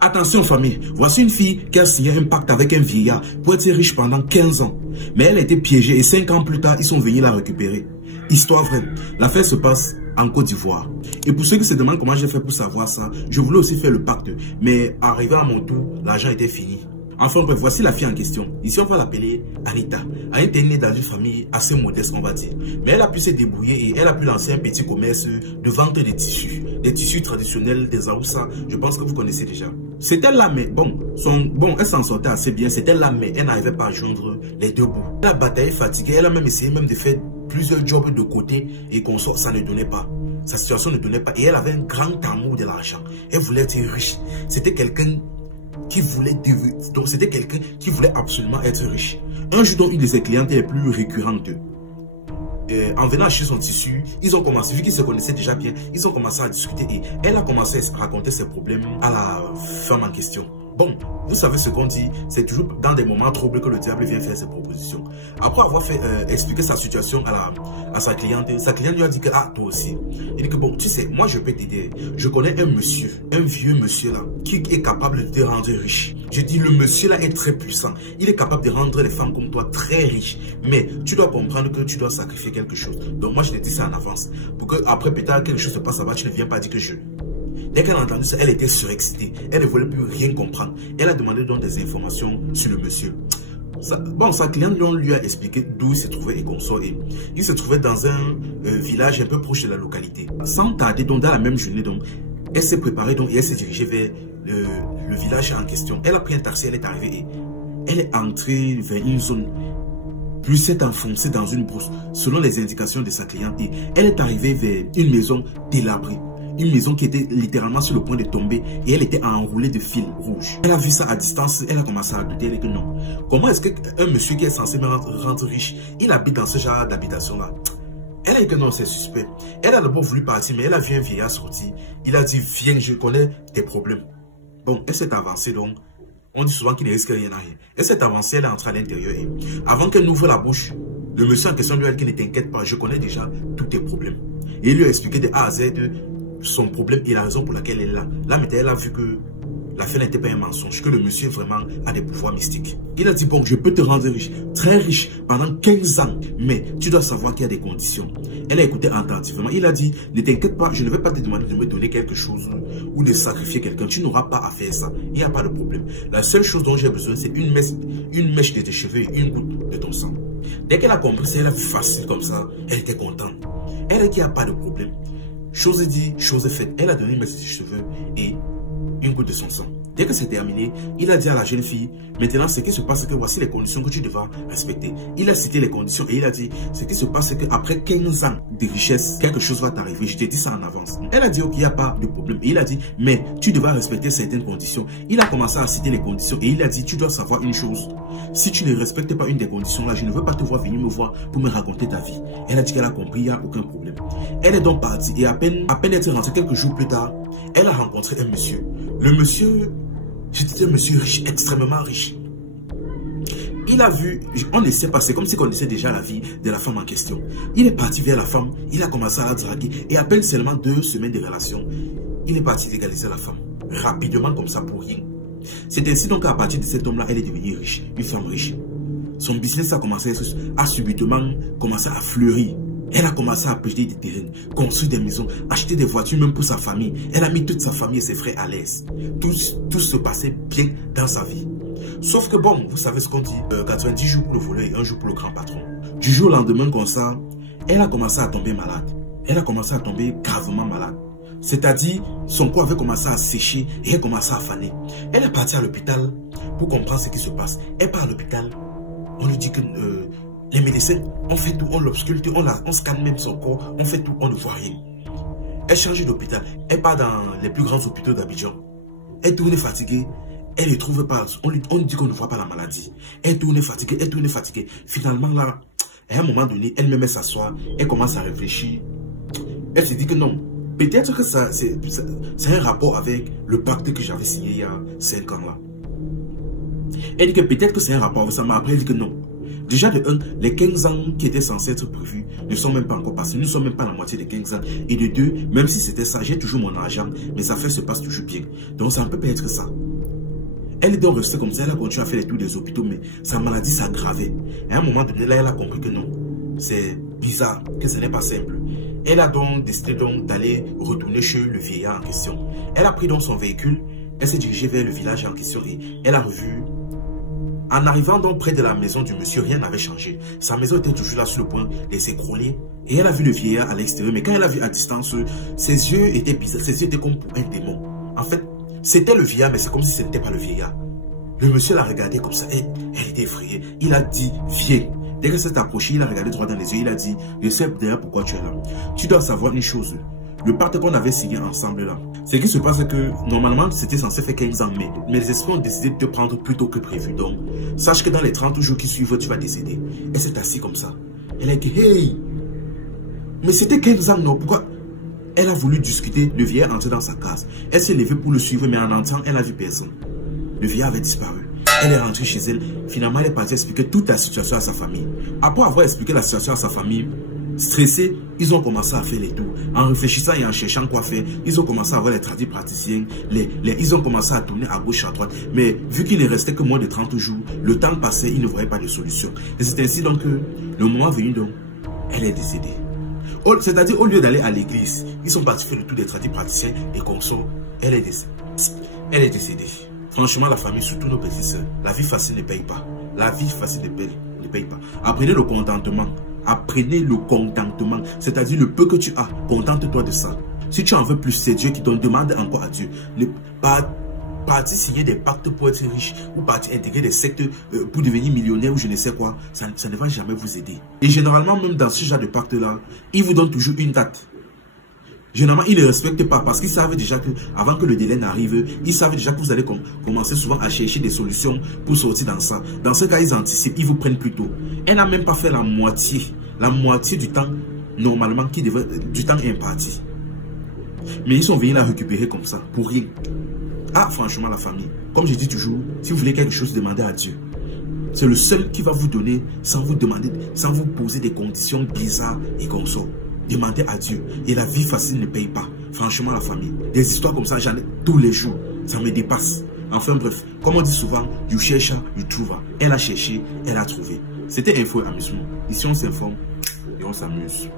Attention famille, voici une fille qui a signé un pacte avec un vieillard pour être riche pendant 15 ans. Mais elle a été piégée et 5 ans plus tard, ils sont venus la récupérer. Histoire vraie, l'affaire se passe en Côte d'Ivoire. Et pour ceux qui se demandent comment j'ai fait pour savoir ça, je voulais aussi faire le pacte. Mais arrivé à mon tour, l'argent était fini. Enfin bref, voici la fille en question. Ici on va l'appeler Anita. Anita est née dans une famille assez modeste on va dire. Mais elle a pu se débrouiller et elle a pu lancer un petit commerce de vente de tissus. Des tissus traditionnels des Aoussa, je pense que vous connaissez déjà. C'était là mais bon, elle s'en sortait assez bien. C'était là mais elle n'arrivait pas à joindre les deux bouts. Elle a bataillé fatiguée, elle a même essayé de faire plusieurs jobs de côté et qu'on sort, ça ne donnait pas. Sa situation ne donnait pas et elle avait un grand amour de l'argent. Elle voulait être riche. C'était quelqu'un qui voulait donc c'était quelqu'un qui voulait absolument être riche. Un jour, donc, une de ses clientes les plus récurrentes, en venant acheter son tissu, ils ont commencé, vu qu'ils se connaissaient déjà bien, ils ont commencé à discuter et elle a commencé à raconter ses problèmes à la femme en question. Bon, vous savez ce qu'on dit, c'est toujours dans des moments troubles que le diable vient faire ses propositions. Après avoir fait expliquer sa situation à sa cliente lui a dit que, ah, toi aussi. Il dit que, bon, tu sais, moi je peux t'aider. Je connais un monsieur, un vieux monsieur là, qui est capable de te rendre riche. Je dis, le monsieur là est très puissant. Il est capable de rendre les femmes comme toi très riches. Mais tu dois comprendre que tu dois sacrifier quelque chose. Donc moi je te dis ça en avance. Pour que après peut-être quelque chose se passe là-bas, tu ne viens pas dire que je... Dès qu'elle a entendu ça, elle était surexcitée. Elle ne voulait plus rien comprendre. Elle a demandé donc des informations sur le monsieur. Sa cliente lui a expliqué d'où il se trouvait et qu'on sort. Il se trouvait dans un village un peu proche de la localité. Sans tarder, donc dans la même journée, donc, elle s'est préparée donc, et elle s'est dirigée vers le village en question. Elle a pris un taxi, elle est arrivée et elle est entrée vers une zone. Puis s'est enfoncée dans une brousse, selon les indications de sa cliente. Et elle est arrivée vers une maison délabrée. Une maison qui était littéralement sur le point de tomber et elle était enroulée de fils rouges. Elle a vu ça à distance, elle a commencé à douter, elle a dit que non. Comment est-ce qu'un monsieur qui est censé me rendre riche, il habite dans ce genre d'habitation-là? Elle a dit que non, c'est suspect. Elle a d'abord voulu partir, mais elle a vu un vieillard sortir. Il a dit, viens, je connais tes problèmes. Bon, elle s'est avancée donc. On dit souvent qu'il ne risque rien à rien. Elle s'est avancée, elle est entrée à l'intérieur et avant qu'elle n'ouvre la bouche, le monsieur en question lui a dit qu'il ne t'inquiète pas, je connais déjà tous tes problèmes. Et il lui a expliqué de A à Z son problème et la raison pour laquelle elle est là. Là, maintenant, elle a vu que l'affaire n'était pas un mensonge, que le monsieur vraiment a des pouvoirs mystiques. Il a dit, bon, je peux te rendre riche, très riche, pendant 15 ans, mais tu dois savoir qu'il y a des conditions. Elle a écouté attentivement. Il a dit, ne t'inquiète pas, je ne vais pas te demander de me donner quelque chose ou de sacrifier quelqu'un. Tu n'auras pas à faire ça. Il n'y a pas de problème. La seule chose dont j'ai besoin, c'est une mèche de tes cheveux et une goutte de ton sang. Dès qu'elle a compris ça, elle a vu facile comme ça. Elle était contente. Elle a dit qu'il n'y a pas de problème. Chose dit, chose faite. Elle a donné une mèche de ses cheveux et une goutte de son sang. Dès que c'est terminé, il a dit à la jeune fille, maintenant ce qui se passe, c'est que voici les conditions que tu devras respecter. Il a cité les conditions et il a dit, ce qui se passe, c'est qu'après 15 ans de richesse, quelque chose va t'arriver. Je t'ai dit ça en avance. Elle a dit, ok, il n'y a pas de problème. Et il a dit, mais tu devras respecter certaines conditions. Il a commencé à citer les conditions et il a dit, tu dois savoir une chose. Si tu ne respectes pas une des conditions là, je ne veux pas te voir venir me voir pour me raconter ta vie. Elle a dit qu'elle a compris, il n'y a aucun problème. Elle est donc partie et à peine être rentrée quelques jours plus tard, elle a rencontré un monsieur. Le monsieur, c'était un monsieur riche, extrêmement riche. Il a vu, on ne sait pas, c'est comme si on connaissait déjà la vie de la femme en question. Il est parti vers la femme, il a commencé à la draguer et à peine seulement 2 semaines de relation, il est parti légaliser la femme. Rapidement comme ça pour rien. C'est ainsi donc qu'à partir de cet homme-là, elle est devenue riche, une femme riche. Son business a commencé à subitement commencer à fleurir. Elle a commencé à acheter des terrains, construire des maisons, acheter des voitures même pour sa famille. Elle a mis toute sa famille et ses frères à l'aise. Tout se passait bien dans sa vie. Sauf que bon, vous savez ce qu'on dit, 90 jours pour le voleur et 1 jour pour le grand patron. Du jour au lendemain comme ça, elle a commencé à tomber malade. Elle a commencé à tomber gravement malade. C'est-à-dire, son corps avait commencé à sécher et elle commençait à faner. Elle est partie à l'hôpital pour comprendre ce qui se passe. Elle part à l'hôpital, on lui dit que... les médecins, on fait tout, on l'obsculte, on scanne même son corps, on fait tout, on ne voit rien. Elle change d'hôpital, elle part dans les plus grands hôpitaux d'Abidjan. Elle tourne fatiguée, elle ne trouve pas, on lui dit qu'on ne voit pas la maladie. Elle tourne fatiguée, elle tourne fatiguée. Finalement là, à un moment donné, elle-même s'assoit, elle commence à réfléchir. Elle se dit que non, peut-être que ça, c'est un rapport avec le pacte que j'avais signé il y a 5 ans là. Elle dit que peut-être que c'est un rapport avec ça, mais après elle dit que non. Déjà de 1, les 15 ans qui étaient censés être prévus ne sont même pas encore passés. Nous ne sommes même pas à la moitié des 15 ans. Et de 2, même si c'était ça, j'ai toujours mon argent, mes affaires se passent toujours bien. Donc ça ne peut pas être ça. Elle est donc restée comme ça, elle a continué à faire les tours des hôpitaux, mais sa maladie s'aggravait. Et à un moment donné, là, elle a compris que non, c'est bizarre, que ce n'est pas simple. Elle a donc décidé d'aller retourner chez le vieillard en question. Elle a pris donc son véhicule, elle s'est dirigée vers le village en question et elle a revu. En arrivant donc près de la maison du monsieur, rien n'avait changé. Sa maison était toujours là sur le point de s'écrouler. Et elle a vu le vieillard à l'extérieur, mais quand elle a vu à distance, ses yeux étaient bizarres, ses yeux étaient comme pour un démon. En fait, c'était le vieillard, mais c'est comme si ce n'était pas le vieillard. Le monsieur l'a regardé comme ça, et elle était effrayée. Il a dit, viens. Dès qu'elle s'est approchée, il a regardé droit dans les yeux, il a dit, je sais d'ailleurs pourquoi tu es là. Tu dois savoir une chose, le pacte qu'on avait signé ensemble là. Ce qui se passe, c'est que normalement, c'était censé faire 15 ans, mais les esprits ont décidé de te prendre plus tôt que prévu. Donc, sache que dans les 30 jours qui suivent, tu vas décéder. Elle s'est assise comme ça. Elle a dit, hey, mais c'était 15 ans, non? Pourquoi? Elle a voulu discuter, le vieillard entrait dans sa case. Elle s'est levée pour le suivre, mais en entrant, elle a vu personne. Le vieillard avait disparu. Elle est rentrée chez elle. Finalement, elle est partie expliquer toute la situation à sa famille. Après avoir expliqué la situation à sa famille, stressés, ils ont commencé à faire les tours. En réfléchissant et en cherchant quoi faire, ils ont commencé à voir les tradis praticiens. Ils ont commencé à tourner à gauche, à droite. Mais vu qu'il ne restait que moins de 30 jours, le temps passait, ils ne voyaient pas de solution. Et c'est ainsi donc que le moment venu, donc, elle est décédée. C'est-à-dire, au lieu d'aller à l'église, ils sont partis faire le tour des tradis praticiens et conso. Elle est décédée. Franchement, la famille, surtout nos petits soeurs, la vie facile ne paye pas. La vie facile ne paye pas. Apprenez le contentement. Apprenez le contentement. C'est-à-dire le peu que tu as, contente-toi de ça. Si tu en veux plus, c'est Dieu qui t'en demande encore à Dieu. Ne pas partir signer des pactes pour être riche ou partir intégrer des sectes pour devenir millionnaire ou je ne sais quoi, ça ne va jamais vous aider. Et généralement, même dans ce genre de pacte-là, ils vous donnent toujours une date. Généralement, ils ne respectent pas parce qu'ils savent déjà que avant que le délai n'arrive, ils savent déjà que vous allez commencer souvent à chercher des solutions pour sortir dans ça. Dans ce cas, ils anticipent, ils vous prennent plus tôt. Elle n'a même pas fait la moitié du temps normalement du temps imparti. Mais ils sont venus la récupérer comme ça, pour rien. Ah, franchement, la famille, comme je dis toujours, si vous voulez quelque chose, demandez à Dieu. C'est le seul qui va vous donner sans vous demander, sans vous poser des conditions bizarres et comme ça. Demandez à Dieu. Et la vie facile ne paye pas. Franchement, la famille. Des histoires comme ça, j'en ai tous les jours. Ça me dépasse. Enfin bref, comme on dit souvent, you cherch, you trouve. Elle a cherché, elle a trouvé. C'était Info et Amusement. Ici, on s'informe et on s'amuse.